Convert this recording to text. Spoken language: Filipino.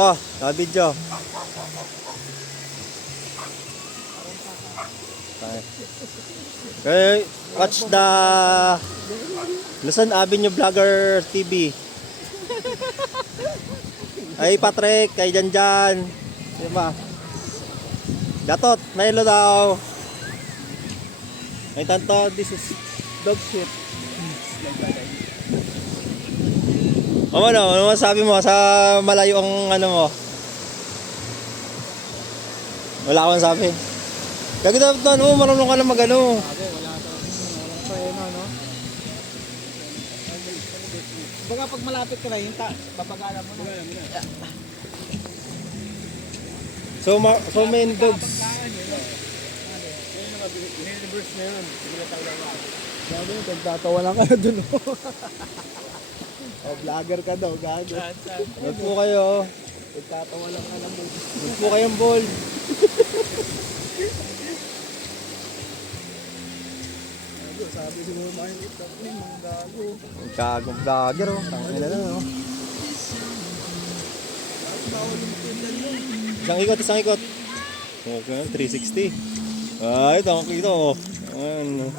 Oh, na-video. Okay, watch the Luzon Avenue Vlogger TV. Ay, Patrick, kay Janjan. Diba? Datot, nailo daw. Ay, tanto, this is dog shit. Ano masabi mo sa malayo ang ano mo? Wala akong sabi. Kaya dapat ano, marunong ka na mag-ano. Sabi, wala preno, no? Baga pag malapit ka na, yung babagalan mo na. So main dogs. Universe na yun. Sabi, nagtatawa lang ka na dun. O, vlogger ka daw, gago. Huwag po kayo. Nagtatawa lang ka lang. Huwag po kayong bold. Sabi siguro makinig ka po, mga gago. Ang kagong vlogger oh. Tangin na lang oh. Isang ikot. Okay, 360. Ay, ito oh. Ano.